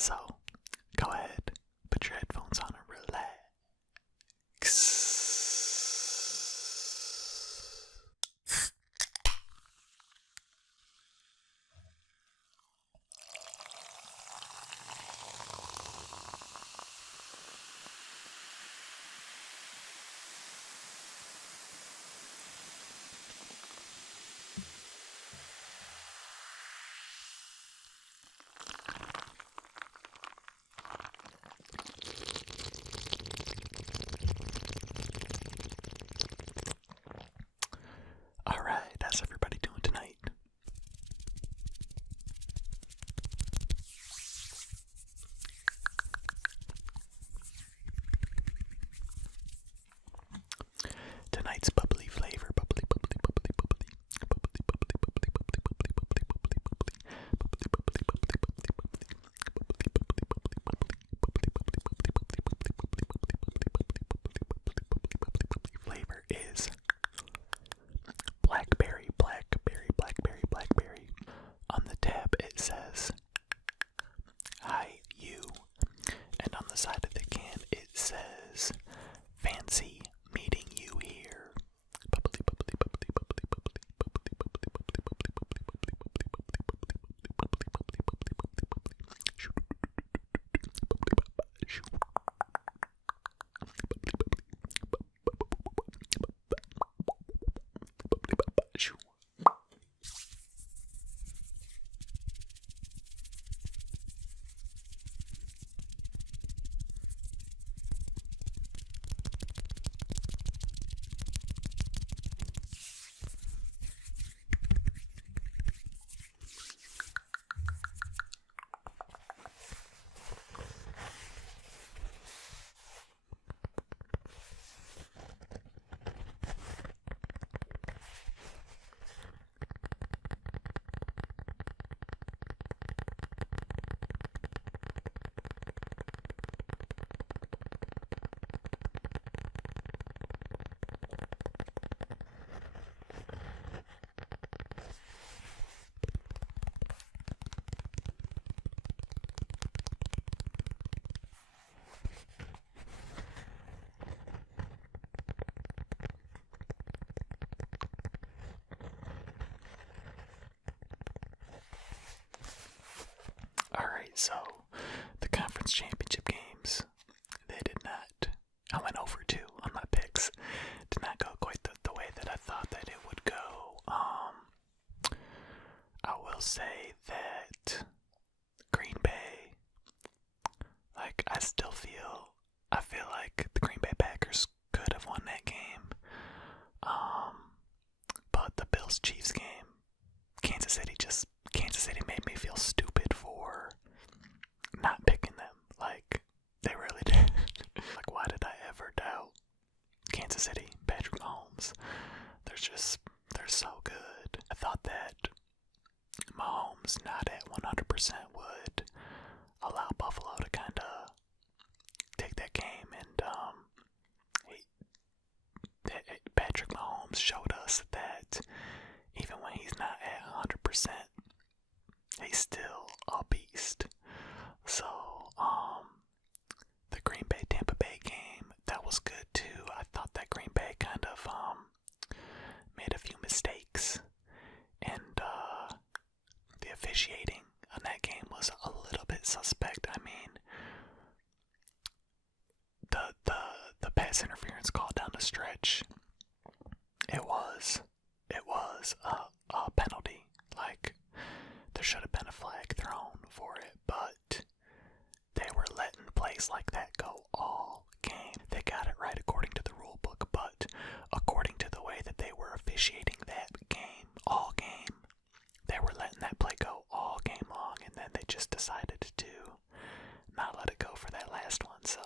So go ahead, put your headphones on and relax. Alright, how's everybody doing tonight? Tonight's bubbly flavor, bubbly, bubbly, bubbly, bubbly, bubbly, bubbly, bubbly, bubbly, bubbly, bubbly, bubbly, bubbly, bubbly, bubbly, bubbly, bubbly, flavor is blackberry, blackberry, blackberry, blackberry. On the tab it says, "Hi, you," and on the side of the can it says, "Fancy meeting you here." Bubbly, bubbly, bubbly, bubbly, bubbly, bubbly, bubbly, bubbly, bubbly, bubbly, bubbly, bubbly, bubbly, bubbly, bubbly, bubbly, bubbly, bubbly, bubbly, bubbly. Shoo, bubbly, bubbly, shoo. Bubbly, bubbly, bubbly, bubbly, shoo. Alright, so the conference championship games, they did not, I went over 2 on my picks, did not go quite the way that I thought that it would go. I will say that Green Bay, like, I feel like the Green Bay Packers could have won that game. But the Bills-Chiefs game, Kansas City made me feel stupid for not picking them. Like, they really did. Like, why did I ever doubt Kansas City, Patrick Mahomes? They're so good. I thought that Mahomes not at 100% would allow Buffalo to kind of take that game, and Patrick Mahomes showed us that even when he's not at 100%, he's still a beast. So, the Green Bay Tampa Bay game, that was good too. I thought that Green Bay kind of made a few mistakes, and the officiating on that game was a little bit suspect. I mean, the pass interference call down the stretch, it was a penalty. Like, there should have been a flag thrown for it, but they were letting plays like that go all game. They got it right according to the rule book, but according to the way that they were officiating that game, all game, they were letting that play go all game long, and then they just decided to not let it go for that last one. So,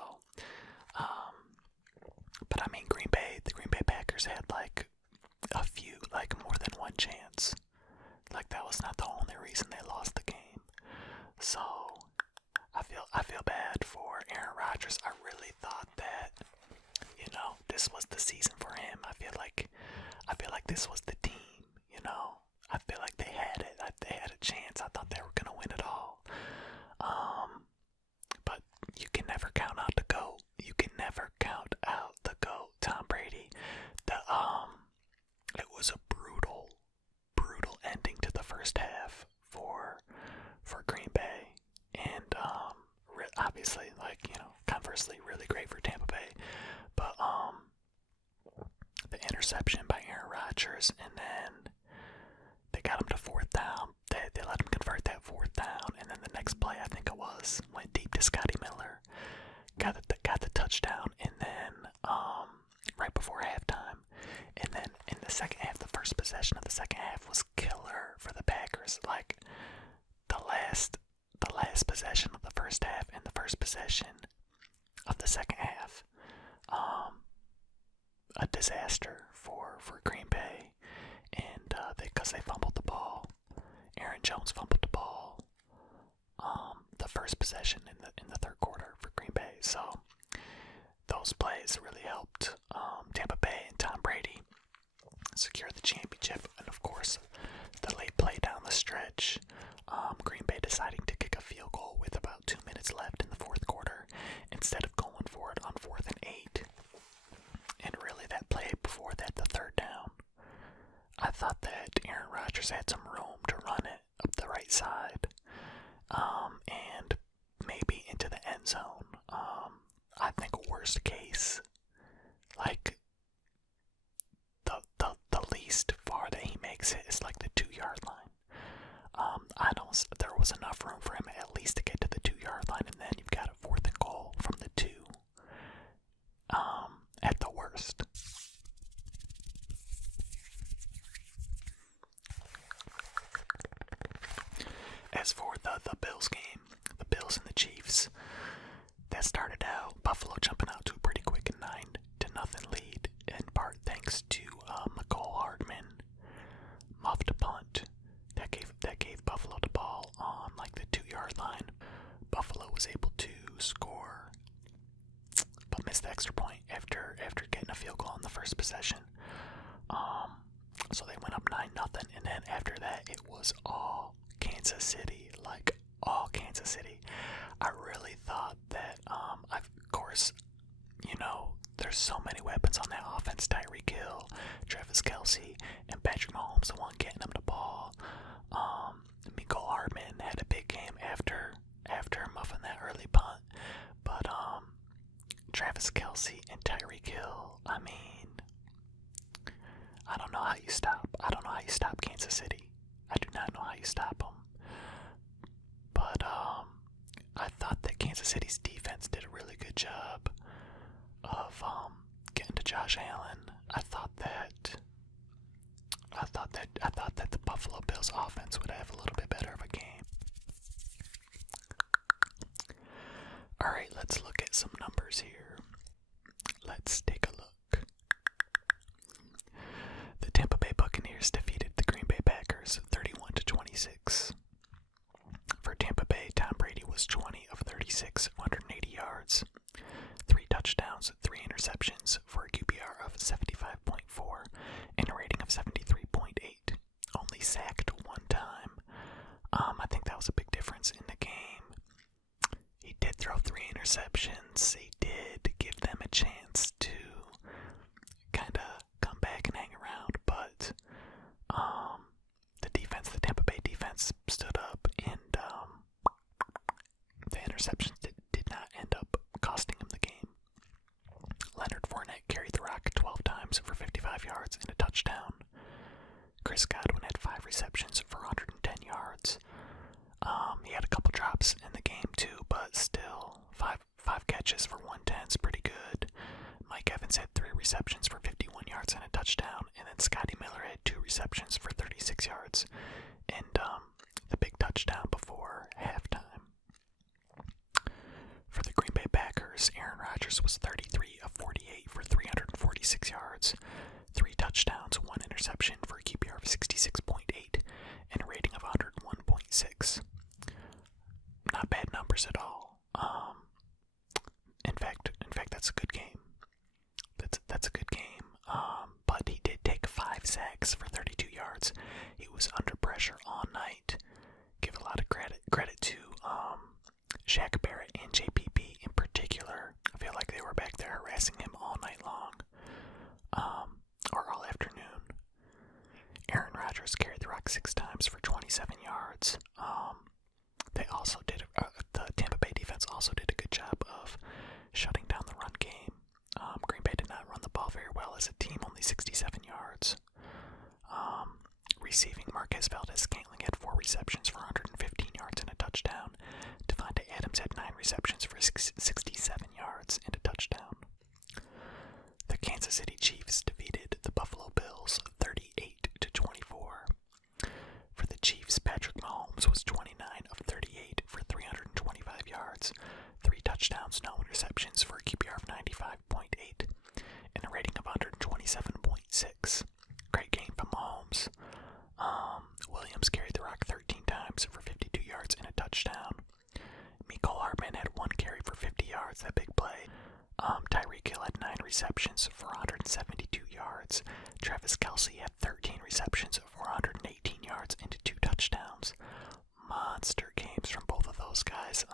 but I mean, the Green Bay Packers had like more than one chance. Like, that was not the only reason they lost the game. So I feel bad for Aaron Rodgers. I really thought that, this was the season for him. I feel like this was the team, I feel like they had it. They had a chance. I thought they were gonna win it all. conversely really great for Tampa Bay. But the interception by Aaron Rodgers, and then they got him to fourth down. They let him convert that fourth down, and then the next play, I think it was, went deep to Scotty Miller, got the touchdown, and then right before halftime, and then in the second half, the first possession of the second half was killer for the Packers. Like the last possession of the first half and the first possession of the second half, a disaster for Green Bay, and because they fumbled the ball. Aaron Jones fumbled the ball. The first possession in the third quarter for Green Bay. So those plays really helped Tampa Bay and Tom Brady secure the championship, and of course the late play down the stretch. Green Bay deciding to kick a field goal with about 2 minutes left in the fourth quarter instead of going for it on 4th and 8. And really that play before that, the third down, I thought that Aaron Rodgers had some room to run it up the right side, and maybe into the end zone. I think worst case, like the least far that he makes it is like the 2-yard line. There was enough room for him at least to get to the 2-yard line, and then you've got a 4th and goal from the 2. At the worst. As for the Bills game, the Bills and the Chiefs, that started out Buffalo jumping out to a pretty quick 9-0 lead, in part thanks to McCole Hardman muffed a punt that gave Buffalo the ball on like the 2-yard line. Buffalo was able to score, but missed the extra point after getting a field goal on the first possession. So they went up 9-0, and then after that it was all Kansas City, like all Kansas City. I really thought that, of course, you know, there's so many weapons on that offense. Tyreek Hill, Travis Kelce, and Patrick Mahomes, the one getting them the ball. Mecole Hardman had a big game after muffing that early punt. But Travis Kelce and Tyreek Hill, I mean, I don't know how you stop. I don't know how you stop Kansas City. I do not know how you stop them. But I thought that Kansas City's defense did a really good job of getting to Josh Allen. I thought that the Buffalo Bills offense would have a little bit better of a game. All right, let's look at some numbers here. Let's take a look. The Tampa Bay Buccaneers defeated the Green Bay Packers 31-26. For Tampa Bay, Tom Brady was 20 of 36, 180 yards, 3 touchdowns, 3 interceptions for a QBR of 75.4 and a rating of 73.8. Only sacked 1 time. I think that was a big difference in the game. He did throw 3 interceptions. He did give them a chance to kind of come back and hang around, but the Tampa Bay defense stood up, and the interceptions did not end up costing him the game. Leonard Fournette carried the rock 12 times for 55 yards and a touchdown. Chris Godwin had 5 receptions for 110 yards. He had a couple drops in the game too, but still, 5 catches for 110 is pretty good. Mike Evans had 3 receptions for 51 yards and a touchdown, and then Scotty Miller had 2 receptions for 36 yards, and the big touchdown before halftime. For the Green Bay Packers, Aaron Rodgers was 33 of 48 for 346 yards, 3 touchdowns, 1 interception for a QBR of 66.8 and a rating of 101.6. Not bad numbers at all. In fact, that's a good game. That's a good game. But he did take 5 sacks for 32 yards. He was under pressure all night. Give a lot of credit to Shaq Barrett and JPP in particular. I feel like they were back there harassing him all night long, or all afternoon. Aaron Rodgers carried the rock 6 times for 27 yards. The Tampa Bay defense also did a good job of shutting receptions for 67 yards and a touchdown. The Kansas City Chiefs defeated the Buffalo Bills 38-24. For the Chiefs, Patrick Mahomes was 29 of 38 for 325 yards, 3 touchdowns, no interceptions for a QBR of 95.8 and a rating of 127.6. Great game from Mahomes. Williams carried the rock 13 times for 52 yards and a touchdown. Mecole Hardman had 1 carry for 50 yards, that big play. Tyreek Hill had 9 receptions for 172 yards. Travis Kelce had 13 receptions for 118 yards and 2 touchdowns. Monster games from both of those guys.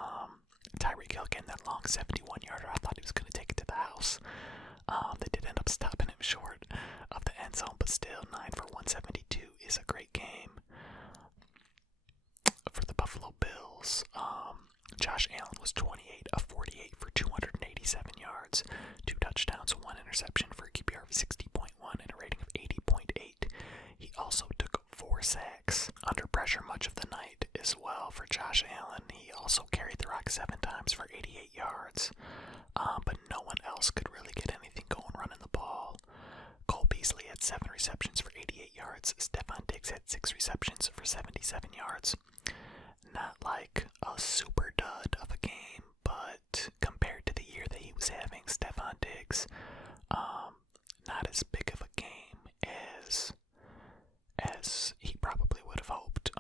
Tyreek Hill getting that long 71-yarder. I thought he was going to take it to the house. They did end up stopping him short of the end zone, but still 9 for 172 is a great game. For the Buffalo Bills, Josh Allen was 28 of 48 for 287 yards, 2 touchdowns, 1 interception for a QBR of 60.1 and a rating of 80.8. He also took 4 sacks under pressure much of the night as well for Josh Allen. He also carried the rock 7 times for 88 yards, but no one else could really get anything going running the ball. Cole Beasley had 7 receptions for 88 yards. Stephon Diggs had 6 receptions for 77 yards. Not like a super dud of a game, but compared to the year that he was having, Stephon Diggs, not as big of a game as he probably would have hoped.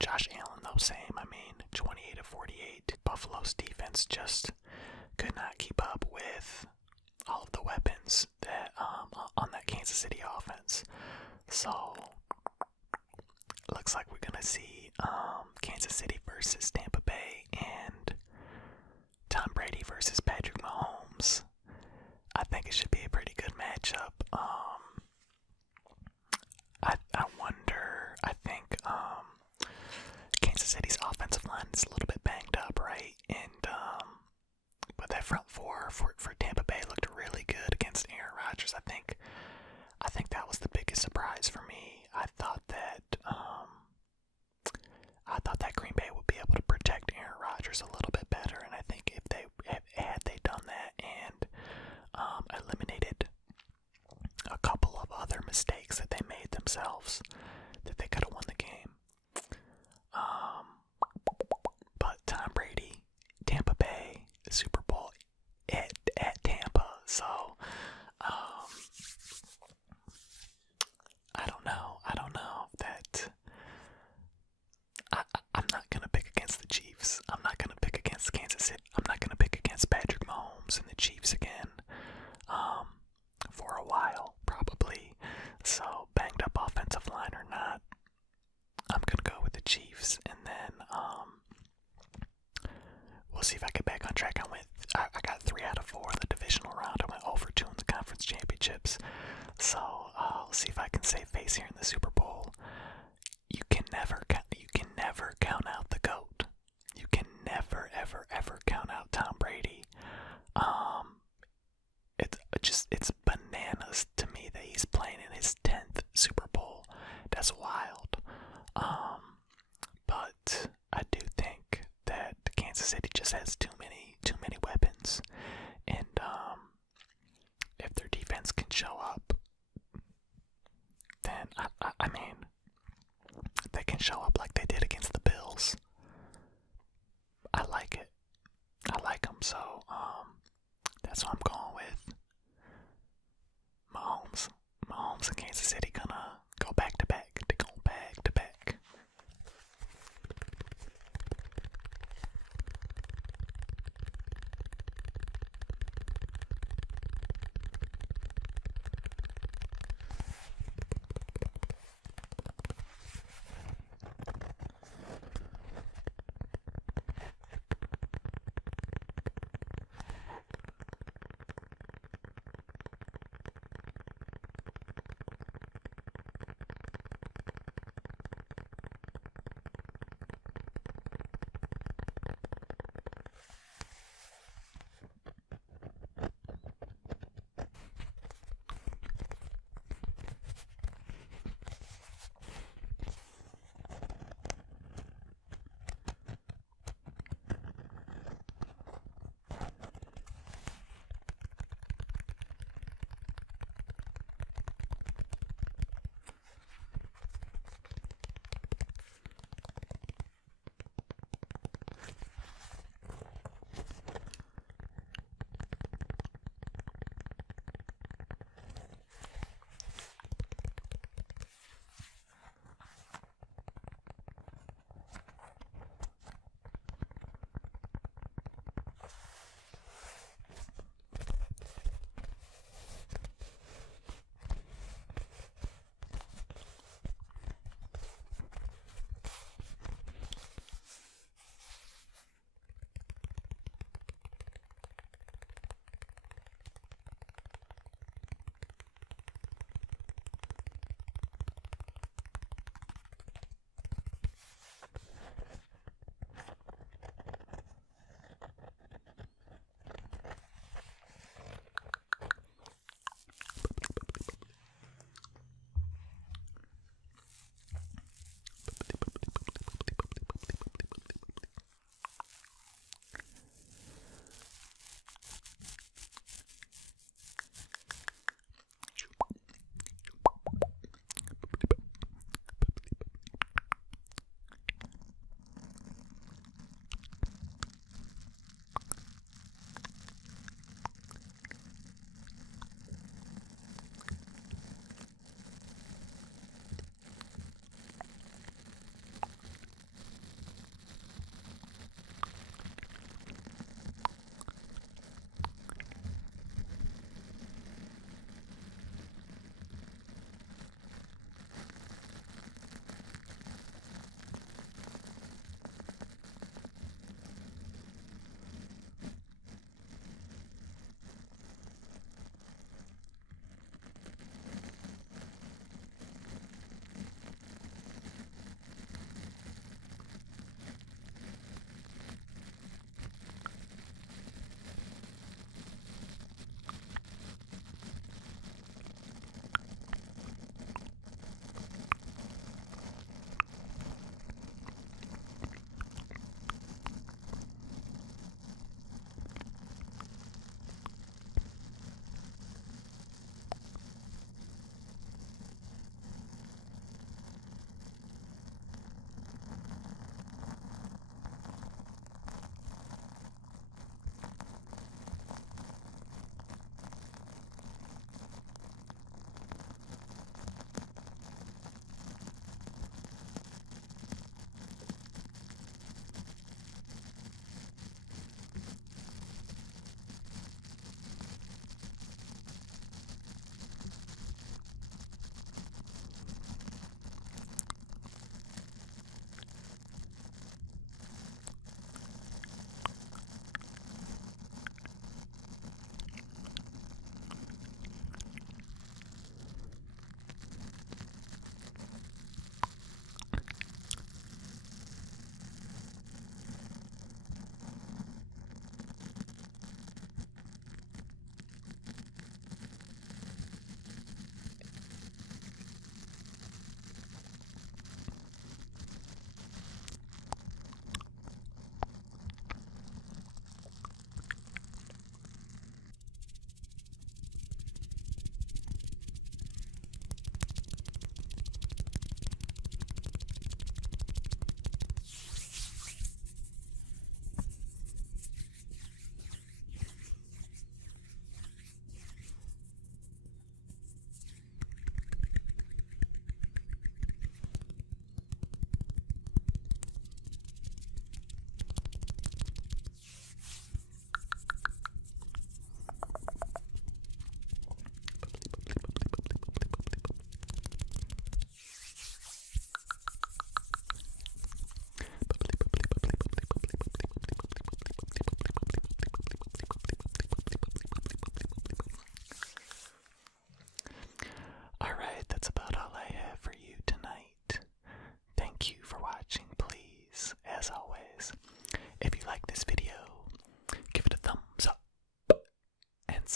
Josh Allen, though, same. I mean, 28 of 48. Buffalo's defense just could not keep up with all of the weapons that on that Kansas City offense. So looks like we're gonna see Kansas City versus Tampa Bay and Tom Brady versus Patrick Mahomes. I think it should be a pretty good matchup. I wonder. I think Kansas City's offensive line is a little bit banged up, right? And but that front four for Tampa Bay looked really good against Aaron Rodgers. I think that was the biggest surprise for me. I thought that Green Bay would be able to protect Aaron Rodgers a little bit better, and I think if they had done that and eliminated a couple of other mistakes that they made themselves, that they could have won the game. But Tom Brady, Tampa Bay, the Super Bowl at Tampa, so I don't know that I'm not gonna pick against the Chiefs. I'm not gonna pick against Kansas City. I'm not gonna pick against Patrick Mahomes and the Chiefs again. For a while, probably. So banged up offensive line or not, I'm gonna go with the Chiefs, and then we'll see if I get back on track. I got 3 out of 4 in the divisional round. I went over 2 in the conference championships. So I'll see if I can save face here in the Super Bowl. You can never count out the GOAT. You can never, ever, ever count out Tom Brady. It's bananas to me that he's playing in his 10th Super Bowl. That's wild. But I do think that Kansas City just has too many weapons, and if their defense can show up, then I mean, they can show up like they did against the Bills. I like it. I like them, so that's what I'm going with. Mahomes and Kansas City gonna go back to back. They're going back to back.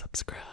subscribe.